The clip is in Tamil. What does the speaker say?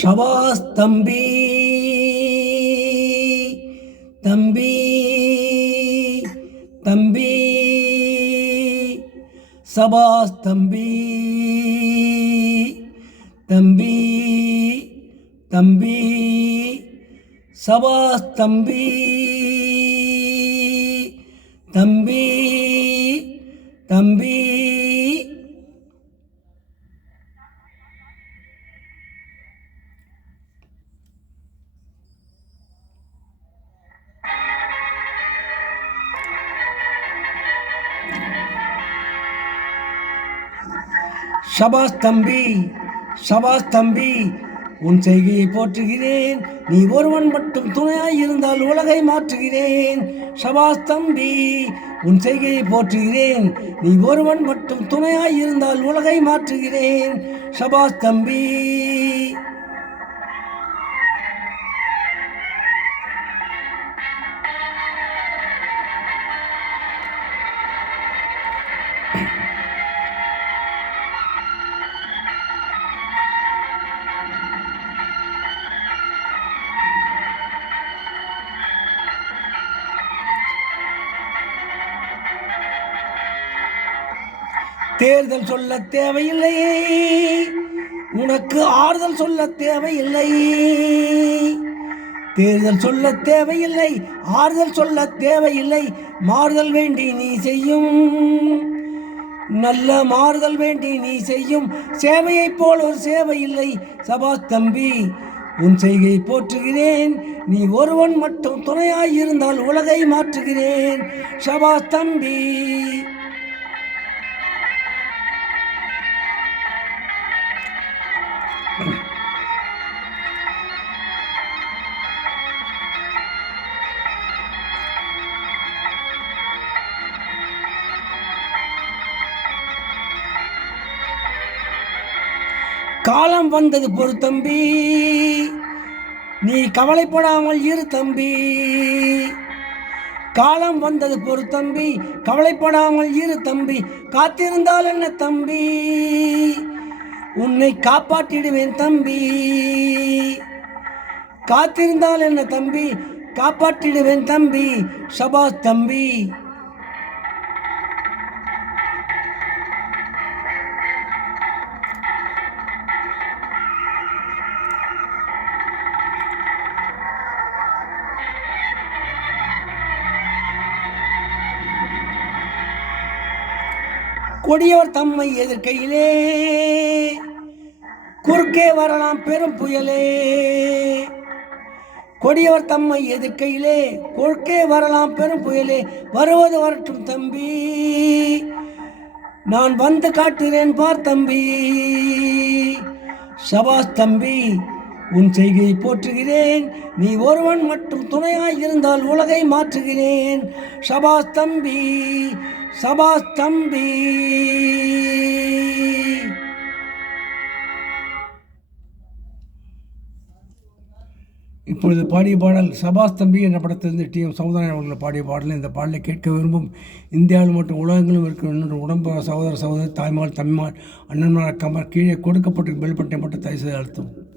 ஷபாஸ் தம்பி தம்பி தம்பி, சபாஸ் தம்பி தம்பி தம்பி, சபாஸ் தம்பி தம்பி தம்பி. ஷபாஸ் தம்பி ஷபாஸ் தம்பி, உன் செய்கையை போற்றுகிறேன். நீ ஒருவன் மட்டும் துணையாய் இருந்தால் உலகை மாற்றுகிறேன். ஷபாஸ் தம்பி, உன் செய்கையை போற்றுகிறேன். நீ ஒருவன் மட்டும் துணையாய் இருந்தால் உலகை மாற்றுகிறேன். ஷபாஸ் தம்பி. தேர்தல் சொல்ல தேவையில்லையே, உனக்கு ஆறுதல் சொல்ல தேவையில்லை. தேர்தல் சொல்ல தேவையில்லை, ஆறுதல் சொல்ல தேவையில்லை. மாறுதல் வேண்டி நீ செய்யும் நல்ல மாறுதல் வேண்டி நீ செய்யும் சேவையைப் போல் ஒரு சேவை இல்லை. சபாஸ் தம்பி, உன் செய்கை போற்றுகிறேன். நீ ஒருவன் மட்டும் துணையாய் இருந்தால் உலகை மாற்றுகிறேன். ஷபாஸ் தம்பி. காலம் வந்தது பொறு தம்பி, நீ கவலைப்படாமல் இரு தம்பி. காலம் வந்தது பொறு தம்பி, கவலைப்படாமல் இரு தம்பி. காத்திருந்தால் என்ன தம்பி, உன்னை காப்பாற்றிடுவேன் தம்பி. காத்திருந்தால் என்ன தம்பி, காப்பாற்றிடுவேன் தம்பி. ஷபாஸ் தம்பி. கொடியவர் தம்மை எதிர்க்கையிலே குறுக்கே வரலாம் பெரும் புயலே. கொடியவர் தம்மை எதிர்க்கையிலே குறுக்கே வரலாம் பெரும் புயலே. வருவது வரட்டும் தம்பி, நான் வந்து காட்டுகிறேன் பார் தம்பி. ஷபாஸ் தம்பி, உன் செய்கையை போற்றுகிறேன். நீ ஒருவன் மட்டும் துணையாய் இருந்தால் உலகை மாற்றுகிறேன். ஷபாஸ் தம்பி சபாஸ் தம்பி. இப்பொழுது பாடிய பாடல் சபாஸ் தம்பி என்ற படத்திலிருந்து டி.எம். சௌந்தரராஜன் அவர்கள் பாடிய பாடல். இந்த பாடலை கேட்க விரும்பும் இந்தியாவில் மற்றும் உலகங்களும் இருக்கும் இன்னொரு உடம்பு சகோதர தாய்மார், தம்பிமார், அண்ணன்மார், அக்கமார் கீழே கொடுக்கப்பட்டிருக்கும் பெல் பட்டனை மட்டும் தயவு செய்து அழுத்தும்.